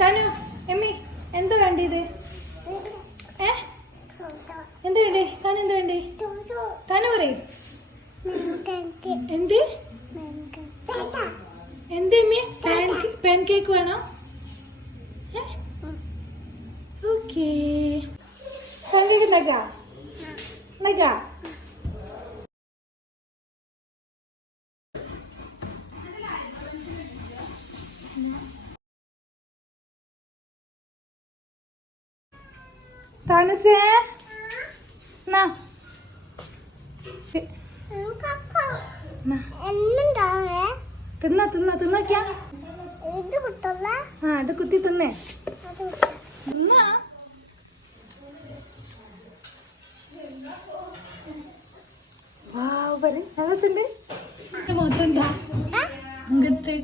തനു എമ്മി എന്താ ഇത് ഏ? എന്ത് വേണ്ടേ? താൻ എന്ത് വേണ്ടേ? താനു പറയും. എന്ത്? എന്ത് എമ്മി? പാൻ കേക്ക് വേണോ? ഓക്കേ. പാൻ കേക്ക് ഉണ്ടാക്കാം? ഉണ്ടാക്കാം? താനുസേ തിന്ന തിന്ന തിന്നോക്കിയാ. ആ ഇത് കുത്തി തിന്നേ. തിന്നാ. പറ രസമുണ്ട് മൊത്തം എന്താ? അങ്ങത്തെ